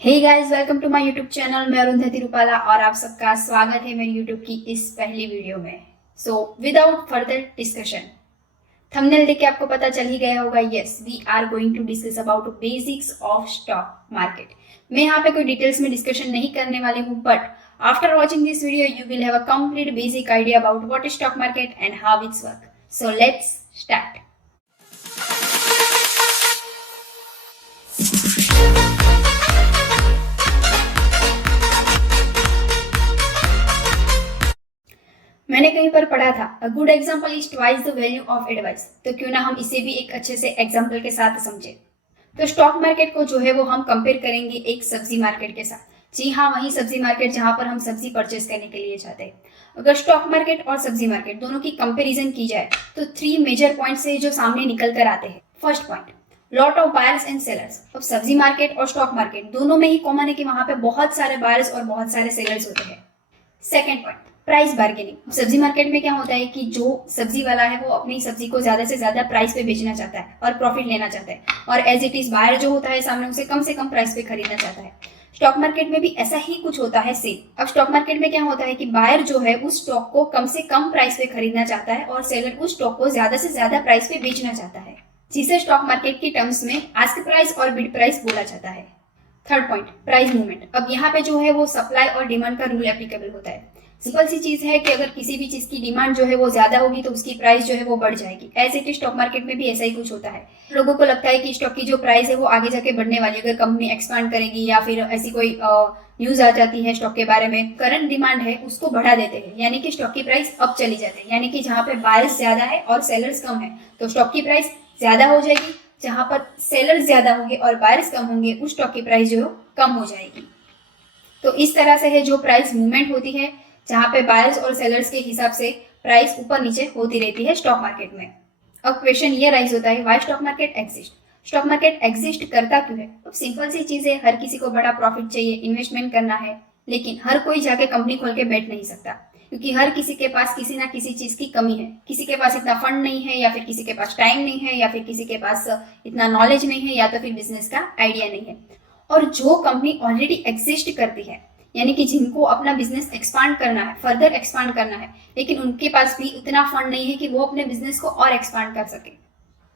Hey guys, welcome to my YouTube channel. मैं अरुंधति रूपाला और आप सबका स्वागत है मेरी यूट्यूब की इस पहली वीडियो में। So without further discussion, thumbnail देख के आपको पता चल ही गया होगा। Yes, we are going to discuss about basics of stock market. मैं यहाँ पे कोई डिटेल्स में डिस्कशन नहीं करने वाली हूँ, but after watching this video you will have a complete basic idea about what is stock market and how it's work. So let's start. मैंने कहीं पर पढ़ा था, a good example is twice the value of advice. तो क्यों ना हम इसे भी एक अच्छे से एग्जाम्पल के साथ समझे। तो स्टॉक मार्केट को जो है वो हम कंपेयर करेंगे एक सब्जी मार्केट के साथ। जी हाँ, वही सब्जी मार्केट जहां पर हम सब्जी परचेस करने के लिए जाते हैं। अगर स्टॉक मार्केट और सब्जी मार्केट दोनों की कंपेरिजन की जाए तो 3 मेजर पॉइंट्स है जो सामने निकल कर आते हैं। First point, lot of buyers and sellers. अब सब्जी मार्केट और स्टॉक मार्केट दोनों में ही कॉमन है कि वहां पे बहुत सारे बायर्स और बहुत सारे सेलर्स होते हैं। Second point, price bargaining. सब्जी मार्केट में क्या होता है कि जो सब्जी वाला है वो अपनी सब्जी को ज्यादा से ज्यादा प्राइस पे बेचना चाहता है और प्रॉफिट लेना चाहता है, और एज इट इज बायर जो होता है सामने उसे कम से कम प्राइस पे खरीदना चाहता है। स्टॉक मार्केट में भी ऐसा ही कुछ होता है सेम। अब स्टॉक मार्केट में क्या होता है कि बायर जो है उस स्टॉक को कम से कम प्राइस पे खरीदना चाहता है और सेलर उस स्टॉक को ज्यादा से ज्यादा प्राइस पे बेचना चाहता है, जिसे स्टॉक मार्केट की टर्म्स में आस्क प्राइस और बिड प्राइस बोला जाता है। Third point, price movement. अब यहाँ पे जो है वो सप्लाई और डिमांड का रूल एप्लीकेबल होता है। सिंपल सी चीज है कि अगर किसी भी चीज की डिमांड जो है वो ज्यादा होगी तो उसकी प्राइस जो है वो बढ़ जाएगी। As it is stock market में भी ऐसा ही कुछ होता है। लोगों को लगता है कि स्टॉक की जो प्राइस है वो आगे जाके बढ़ने वाली है, अगर कंपनी एक्सपांड करेगी या फिर ऐसी कोई न्यूज आ जाती है स्टॉक के बारे में, करंट डिमांड है उसको बढ़ा देते हैं, यानी कि स्टॉक की प्राइस अप चली जाती है। यानी कि जहाँ पे बायर्स ज्यादा है और सेलर्स कम है तो स्टॉक की प्राइस ज्यादा हो जाएगी। जहां पर सेलर्स ज्यादा होंगे और बायर्स कम होंगे उस स्टॉक की प्राइस जो है कम हो जाएगी। तो इस तरह से है जो प्राइस मूवमेंट होती है, जहां पे बायर्स और सेलर्स के हिसाब से प्राइस ऊपर नीचे होती रहती है स्टॉक मार्केट में। अब क्वेश्चन ये राइज होता है, why stock market exist. Stock market exist करता क्यों है? अब सिंपल सी चीज है, हर किसी को बड़ा प्रॉफिट चाहिए, इन्वेस्टमेंट करना है, लेकिन हर कोई जाके कंपनी खोल के बैठ नहीं सकता, क्योंकि हर किसी के पास किसी ना किसी चीज की कमी है। किसी के पास इतना फंड नहीं है, या फिर किसी के पास टाइम नहीं है, या फिर किसी के पास इतना नॉलेज नहीं है, या तो फिर बिजनेस का आइडिया नहीं है। और जो कंपनी ऑलरेडी एग्जिस्ट करती है, यानी कि जिनको अपना बिजनेस एक्सपांड करना है, फर्दर एक्सपांड करना है, लेकिन उनके पास भी उतना फंड नहीं है कि वो अपने बिजनेस को और एक्सपांड कर सके,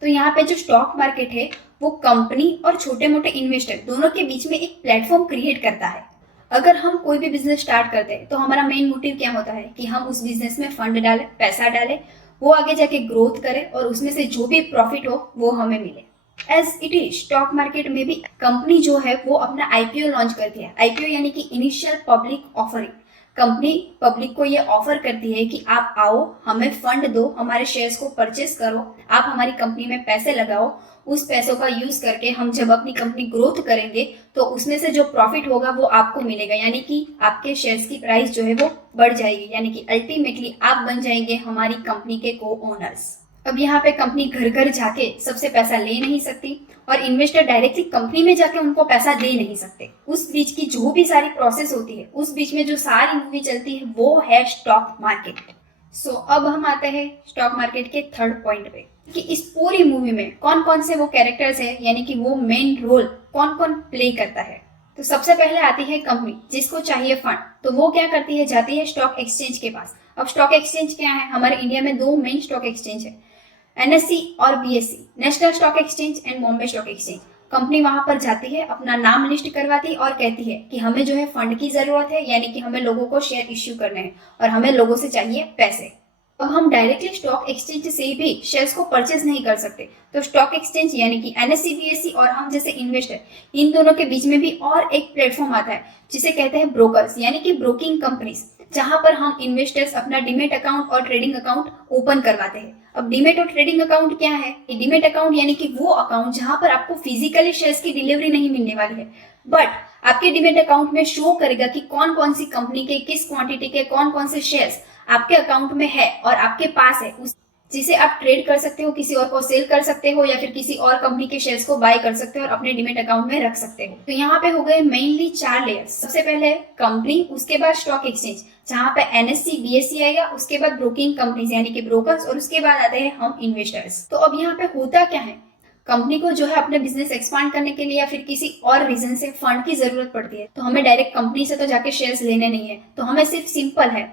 तो यहाँ पे जो स्टॉक मार्केट है वो कंपनी और छोटे मोटे इन्वेस्टर दोनों के बीच में एक प्लेटफॉर्म क्रिएट करता है। अगर हम कोई भी बिजनेस स्टार्ट करते हैं तो हमारा मेन मोटिव क्या होता है कि हम उस बिजनेस में फंड डालें, पैसा डालें, वो आगे जाके ग्रोथ करे और उसमें से जो भी प्रॉफिट हो वो हमें मिले। As it is stock market में भी कंपनी जो है वो अपना आईपीओ लॉन्च करती है। आईपीओ यानी कि initial public offering. Company public को ये ऑफर करती है कि आप आओ, हमें फंड दो, हमारे शेयर्स को परचेस करो, आप हमारी कंपनी में पैसे लगाओ, उस पैसों का यूज करके हम जब अपनी कंपनी ग्रोथ करेंगे तो उसमें से जो प्रॉफिट होगा वो आपको मिलेगा, यानी कि आपके शेयर्स की प्राइस जो है वो बढ़ जाएगी, यानी कि अल्टीमेटली आप बन जाएंगे हमारी कंपनी के को ओनर्स। अब यहाँ पे कंपनी घर घर जाके सबसे पैसा ले नहीं सकती और इन्वेस्टर डायरेक्टली कंपनी में जाके उनको पैसा दे नहीं सकते। उस बीच की जो भी सारी प्रोसेस होती है, उस बीच में जो सारी मूवी चलती है वो है स्टॉक मार्केट। सो अब हम आते हैं स्टॉक मार्केट के थर्ड पॉइंट पे कि इस पूरी मूवी में कौन कौन से वो कैरेक्टर्स है, यानी कि वो मेन रोल कौन कौन प्ले करता है। तो सबसे पहले आती है कंपनी, जिसको चाहिए फंड, तो वो क्या करती है, जाती है स्टॉक एक्सचेंज के पास। अब स्टॉक एक्सचेंज क्या है, हमारे इंडिया में दो मेन स्टॉक एक्सचेंज है, एनएससी और BSc, national stock exchange and Bombay stock exchange. Company वहां पर जाती है, अपना नाम लिस्ट करवाती है और कहती है कि हमें जो है फंड की जरूरत है, यानी कि हमें लोगों को शेयर इश्यू करने हैं और हमें लोगों से चाहिए पैसे। अब हम डायरेक्टली स्टॉक एक्सचेंज से भी शेयर्स को परचेज नहीं कर सकते, तो स्टॉक एक्सचेंज यानी कि एनएससी बीएससी और हम जैसे इन्वेस्टर, इन दोनों के बीच में भी और एक प्लेटफॉर्म आता है जिसे कहते हैं ब्रोकर्स, यानी कि ब्रोकिंग कंपनीज, जहां पर हम इन्वेस्टर्स अपना डीमेट अकाउंट और ट्रेडिंग अकाउंट ओपन करवाते हैं। अब डीमेट और ट्रेडिंग अकाउंट क्या है? डीमेट अकाउंट यानी कि वो अकाउंट जहां पर आपको फिजिकली शेयर्स की डिलीवरी नहीं मिलने वाली है, बट आपके डीमेट अकाउंट में शो करेगा कि कौन कौन सी कंपनी के किस क्वांटिटी के कौन कौन से शेयर्स आपके अकाउंट में है और आपके पास है, उस जिसे आप ट्रेड कर सकते हो, किसी और को सेल कर सकते हो, या फिर किसी और कंपनी के शेयर्स को बाय कर सकते हो और अपने डीमेट अकाउंट में रख सकते हो। तो यहाँ पे हो गए मेनली 4 लेयर्स। सबसे पहले कंपनी, उसके बाद स्टॉक एक्सचेंज जहाँ पे एनएससी बीएससी आएगा, उसके बाद ब्रोकिंग कंपनीज यानी कि ब्रोकर्स, और उसके बाद आते हैं हम इन्वेस्टर्स। तो अब यहाँ पे होता क्या है, कंपनी को जो है अपने बिजनेस एक्सपांड करने के लिए या फिर किसी और रीजन से फंड की जरूरत पड़ती है, तो हमें डायरेक्ट कंपनी से तो जाके शेयर्स लेने नहीं है। तो हमें सिर्फ सिंपल है,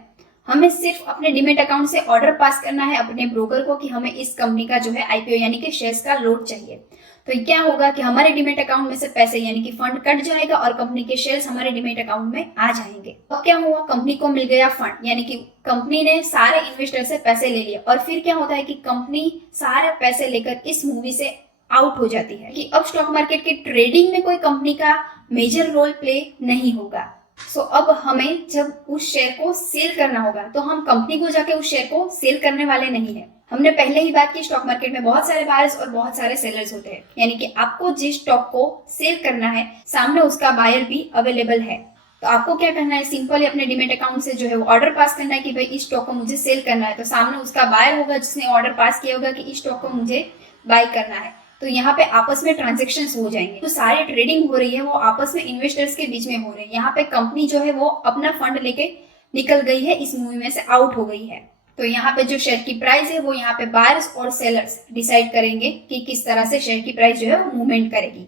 हमें सिर्फ अपने डीमेट अकाउंट से ऑर्डर पास करना है अपने ब्रोकर को कि हमें इस कंपनी का जो है आईपीओ यानी कि शेयर्स का लोड चाहिए। तो क्या होगा कि हमारे डीमेट अकाउंट में से पैसे यानी कि फंड कट जाएगा और कंपनी के शेयर्स हमारे डीमेट अकाउंट में आ जाएंगे। अब क्या हुआ, कंपनी को मिल गया फंड, यानी कि कंपनी ने सारे इन्वेस्टर से पैसे ले लिए। और फिर क्या होता है कि कंपनी सारे पैसे लेकर इस मूवी से आउट हो जाती है कि अब स्टॉक मार्केट की ट्रेडिंग में कोई कंपनी का मेजर रोल प्ले नहीं होगा। सो अब हमें जब उस शेयर को सेल करना होगा तो हम कंपनी को जाके उस शेयर को सेल करने वाले नहीं है। हमने पहले ही बात की, स्टॉक मार्केट में बहुत सारे बायर्स और बहुत सारे सेलर्स होते हैं, यानी कि आपको जिस स्टॉक को सेल करना है सामने उसका बायर भी अवेलेबल है। तो आपको क्या करना है, सिंपली अपने डीमेट अकाउंट से जो है वो ऑर्डर पास करना है कि भाई इस स्टॉक को मुझे सेल करना है। तो सामने उसका बायर होगा जिसने ऑर्डर पास किया होगा कि इस स्टॉक को मुझे बाय करना है। तो यहाँ पे आपस में ट्रांजेक्शन्स हो जाएंगे, तो सारी ट्रेडिंग हो रही है वो आपस में इन्वेस्टर्स के बीच में हो रही है। यहाँ पे कंपनी जो है वो अपना फंड लेके निकल गई है, इस मूवी में से आउट हो गई है। तो यहाँ पे जो शेयर की प्राइस है वो यहाँ पे बायर्स और सेलर्स डिसाइड करेंगे कि किस तरह से शेयर की प्राइस जो है वो मूवमेंट करेगी।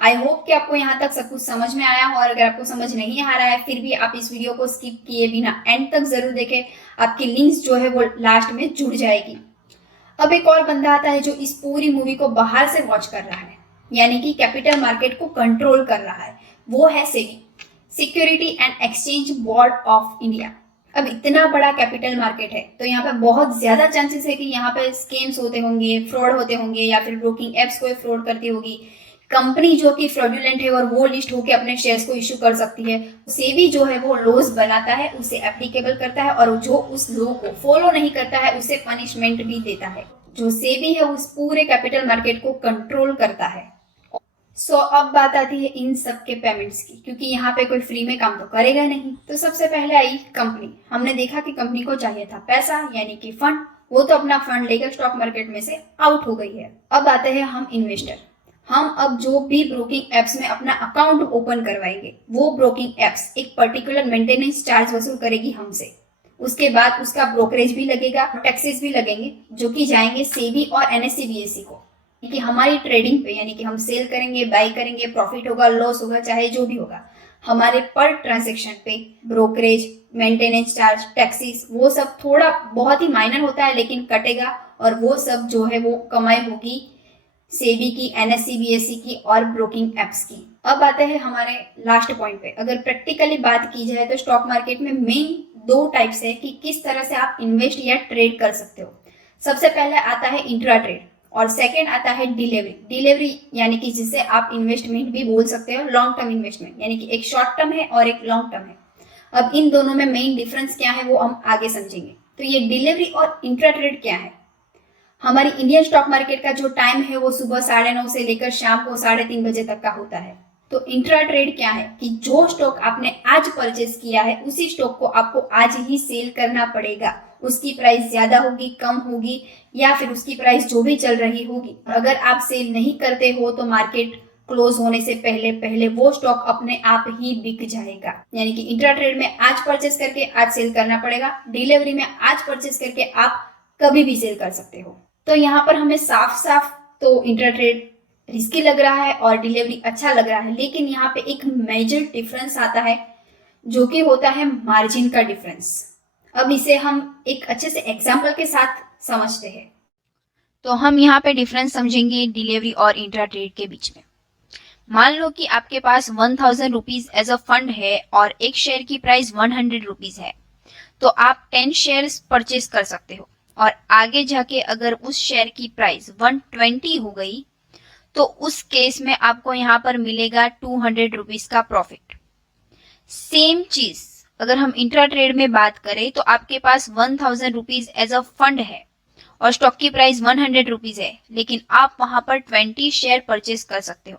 आई होप कि आपको यहाँ तक सब कुछ समझ में आया हो, और अगर आपको समझ नहीं आ रहा है फिर भी आप इस वीडियो को स्किप किए बिना एंड तक जरूर देखें, आपकी लिंक्स जो है वो लास्ट में जुड़ जाएगी। अब एक और बंदा आता है जो इस पूरी मूवी को बाहर से वॉच कर रहा है, यानी कि कैपिटल मार्केट को कंट्रोल कर रहा है, वो है SEBI, security and exchange board of India. अब इतना बड़ा कैपिटल मार्केट है तो यहाँ पे बहुत ज्यादा चांसेस है कि यहाँ पे स्कैम्स होते होंगे, फ्रॉड होते होंगे, या फिर ब्रोकिंग एप्स कोई फ्रॉड करती होगी। कंपनी जो कि फ्रॉडुलेंट है और वो लिस्ट होकर अपने शेयर्स को इश्यू कर सकती है। सेबी जो है वो लॉज बनाता है, उसे एप्लीकेबल करता है, और जो उस लॉ को फॉलो नहीं करता है उसे पनिशमेंट भी देता है। जो सेबी है उस पूरे कैपिटल मार्केट को कंट्रोल करता है। सो अब बात आती है इन सब के पेमेंट्स की, क्योंकि यहाँ पे कोई फ्री में काम तो करेगा नहीं। तो सबसे पहले आई कंपनी। हमने देखा कि कंपनी को चाहिए था पैसा यानी कि फंड, वो तो अपना फंड लेकर स्टॉक मार्केट में से आउट हो गई है। अब आते हैं हम इन्वेस्टर। हम अब जो भी ब्रोकिंग एप्स में अपना अकाउंट ओपन करवाएंगे वो ब्रोकिंग एप्स एक पर्टिकुलर मेंटेनेंस चार्ज वसूल करेगी हमसे। उसके बाद उसका ब्रोकरेज भी लगेगा, टैक्सेस भी लगेंगे जो कि जाएंगे सेबी और एनएससी बीएसई को, कि हमारी ट्रेडिंग पे, यानी कि हम सेल करेंगे, बाय करेंगे, प्रॉफिट होगा, लॉस होगा, चाहे जो भी होगा, हमारे पर ट्रांजेक्शन पे ब्रोकरेज, मेंटेनेंस चार्ज, टैक्सेस, वो सब थोड़ा बहुत ही माइनर होता है लेकिन कटेगा, और वो सब जो है वो कमाई होगी सेबी की, एनएससी बीएसई की और ब्रोकिंग एप्स की। अब आते हैं हमारे लास्ट पॉइंट पे। अगर प्रैक्टिकली बात की जाए तो स्टॉक मार्केट में मेन दो टाइप्स है कि किस तरह से आप इन्वेस्ट या ट्रेड कर सकते हो। सबसे पहले आता है इंट्रा ट्रेड, और सेकेंड आता है डिलीवरी यानी कि जिसे आप इन्वेस्टमेंट भी बोल सकते हो, लॉन्ग टर्म इन्वेस्टमेंट, यानी कि एक शॉर्ट टर्म है और एक लॉन्ग टर्म है। अब इन दोनों में मेन डिफरेंस क्या है वो हम आगे समझेंगे। तो ये डिलीवरी और इंट्रा ट्रेड क्या है। हमारी इंडियन स्टॉक मार्केट का जो टाइम है वो सुबह 9:30 से लेकर शाम को 3:30 बजे तक का होता है। तो इंट्रा ट्रेड क्या है कि जो स्टॉक आपने आज परचेस किया है उसी स्टॉक को आपको आज ही सेल करना पड़ेगा। उसकी प्राइस ज्यादा होगी, कम होगी, या फिर उसकी प्राइस जो भी चल रही होगी। अगर आप सेल नहीं करते हो तो मार्केट क्लोज होने से पहले पहले वो स्टॉक अपने आप ही बिक जाएगा। यानी कि इंट्रा ट्रेड में आज परचेस करके आज सेल करना पड़ेगा, डिलीवरी में आज परचेस करके आप कभी भी सेल कर सकते हो। तो यहाँ पर हमें साफ साफ तो इंट्रा ट्रेड रिस्की लग रहा है और डिलीवरी अच्छा लग रहा है, लेकिन यहाँ पे एक मेजर डिफरेंस आता है जो कि होता है मार्जिन का डिफरेंस। अब इसे हम एक अच्छे से एग्जाम्पल के साथ समझते हैं। तो हम यहाँ पे डिफरेंस समझेंगे डिलीवरी और इंट्रा ट्रेड के बीच में। मान लो कि आपके पास 1000 रुपीज एज अ फंड है और एक शेयर की प्राइस 100 रुपीज है, तो आप 10 शेयर्स परचेज कर सकते हो, और आगे जाके अगर उस शेयर की प्राइस 120 हो गई तो उस केस में आपको यहाँ पर मिलेगा 200 रुपीज का प्रॉफिट। सेम चीज अगर हम इंट्रा ट्रेड में बात करें तो आपके पास 1000 रुपीज एज अ फंड है और स्टॉक की प्राइस 100 रुपीज है, लेकिन आप वहां पर 20 शेयर परचेज कर सकते हो।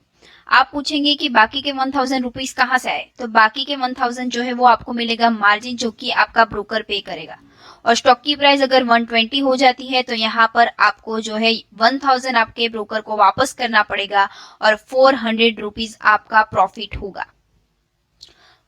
आप पूछेंगे कि बाकी के 1000 रुपीज कहाँ से आए, तो बाकी के 1000 जो है वो आपको मिलेगा मार्जिन, जो कि आपका ब्रोकर पे करेगा। और स्टॉक की प्राइस अगर 120 हो जाती है तो यहाँ पर आपको जो है 1000 आपके ब्रोकर को वापस करना पड़ेगा और 400 रुपीज आपका प्रॉफिट होगा।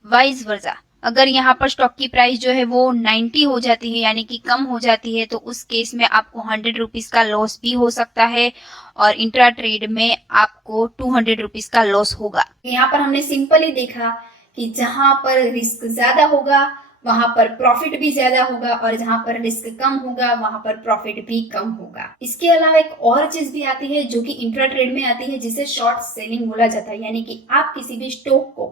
वाइस वर्सा, अगर यहाँ पर स्टॉक की प्राइस जो है वो 90 हो जाती है, यानी कि कम हो जाती है, तो उस केस में आपको 100 रुपीज का लॉस भी हो सकता है और इंट्रा ट्रेड में आपको 200 रुपीज का लॉस होगा। यहाँ पर हमने सिंपली देखा कि जहां पर रिस्क ज्यादा होगा वहां पर प्रॉफिट भी ज्यादा होगा और जहां पर रिस्क कम होगा वहां पर प्रॉफिट भी कम होगा। इसके अलावा एक और चीज भी आती है जो कि इंट्रा ट्रेड में आती है, जिसे शॉर्ट सेलिंग बोला जाता है। यानी कि आप किसी भी स्टॉक को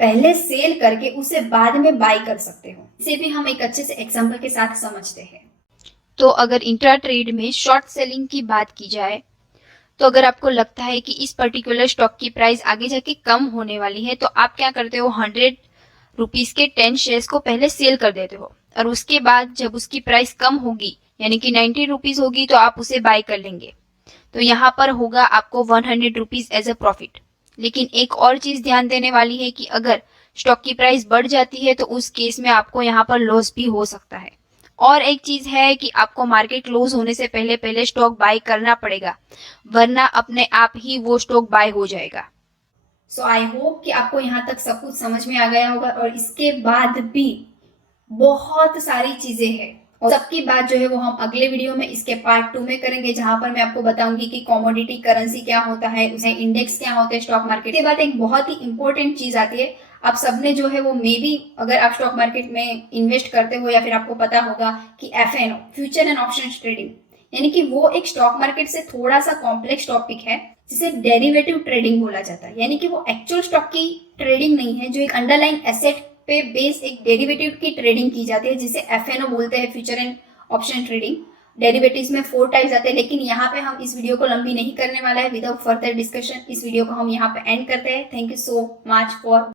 पहले सेल करके उसे बाद में बाय कर सकते हो। इसे भी हम एक अच्छे से एग्जांपल के साथ समझते हैं। तो अगर इंट्रा ट्रेड में शॉर्ट सेलिंग की बात की जाए तो अगर आपको लगता है कि इस पर्टिकुलर स्टॉक की प्राइस आगे जाके कम होने वाली है तो आप क्या करते हो, 100 रुपीज के 10 शेयर्स को पहले सेल कर देते हो और उसके बाद जब उसकी प्राइस कम होगी यानी कि 90 रुपीज होगी तो आप उसे बाय कर लेंगे। तो यहाँ पर होगा आपको 100 रुपीज एज अ प्रॉफिट। लेकिन एक और चीज ध्यान देने वाली है कि अगर स्टॉक की प्राइस बढ़ जाती है तो उस केस में आपको यहाँ पर लॉस भी हो सकता है। और एक चीज है कि आपको मार्केट क्लोज होने से पहले पहले स्टॉक बाय करना पड़ेगा, वरना अपने आप ही वो स्टॉक बाय हो जाएगा। सो आई होप कि आपको यहाँ तक सब कुछ समझ में आ गया होगा और इसके बाद भी बहुत सारी चीजें हैं और सबकी बात जो है वो हम अगले वीडियो में इसके पार्ट 2 में करेंगे, जहां पर मैं आपको बताऊंगी कि कमोडिटी करेंसी क्या होता है, उसे इंडेक्स क्या होते हैं स्टॉक मार्केट के बाद। एक बहुत ही इंपॉर्टेंट चीज आती है, आप सबने जो है वो मे बी अगर आप स्टॉक मार्केट में इन्वेस्ट करते हो या फिर आपको पता होगा कि FNO future and option trading, यानी कि वो एक स्टॉक मार्केट से थोड़ा सा कॉम्प्लेक्स टॉपिक है जिसे डेरिवेटिव ट्रेडिंग बोला जाता है। यानी कि वो एक्चुअल स्टॉक की ट्रेडिंग नहीं है, जो एक अंडरलाइन एसेट पे बेस एक डेरिवेटिव की ट्रेडिंग की जाती है जिसे FNO बोलते हैं, future and option trading. Derivatives में 4 टाइप्स आते हैं, लेकिन यहाँ पे हम इस वीडियो को लंबी नहीं करने वाला है। विदाउट फर्दर डिस्कशन इस वीडियो को हम यहाँ पे एंड करते हैं। Thank you so much for